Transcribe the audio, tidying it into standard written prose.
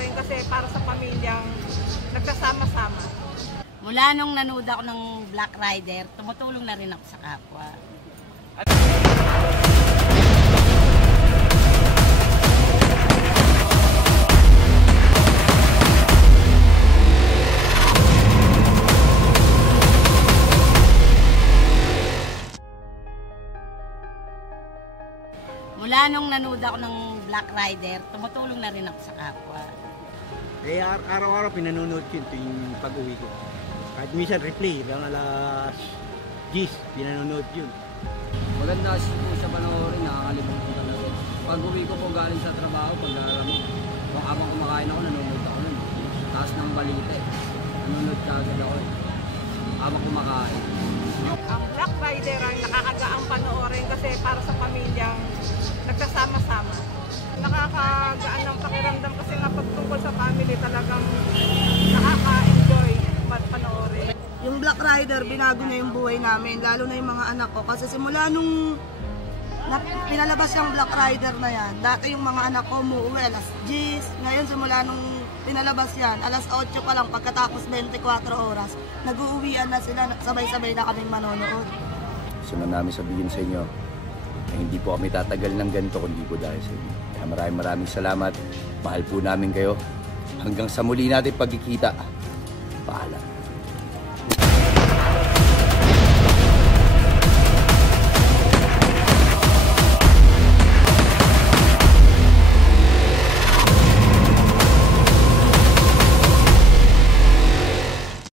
panoorin kasi para sa pamilyang nagkasama-sama. Mula nung nanood ako ng Black Rider, tumutulong na rin ako sa kapwa. Mula nung nanood ako ng Black Rider, tumutulong na rin ako sa kapwa. Eh, araw-araw pinanonood ko yun tuwing pag-uwi ko. Kahit minsan replay, hanggang alas 10, pinanonood yun. Maganda po siya panoorin, nakakalimutan ko na rin. Pag-uwi ko po galing sa trabaho, pag nararamig, habang kumakain ako, nanonood ako nun. Taas ng balita eh. Nanonood ka agad ako eh. Habang kumakain. Ang Black Rider ay nakakagaang panoorin kasi para sa pamilyang nagkasama-sama. Nakakagaan ng pakiramdam kasi nga pagtungkol sa family talagang nakaka-enjoy panoorin. Yung Black Rider, binago na yung buhay namin, lalo na yung mga anak ko. Kasi simula nung pinalabas yung Black Rider na yan, dati yung mga anak ko umuwi alas 10. Ngayon simula nung pinalabas yan, alas 8 pa lang pagkatapos 24 oras, nag-uuwian na sila, sabay-sabay na kaming manonood. Gusto na namin sabihin sa inyo na hindi po kami tatagal ng ganito kundi po dahil sa inyo. Kaya maraming salamat. Mahal po namin kayo. Hanggang sa muli natin pagkikita. Paalam.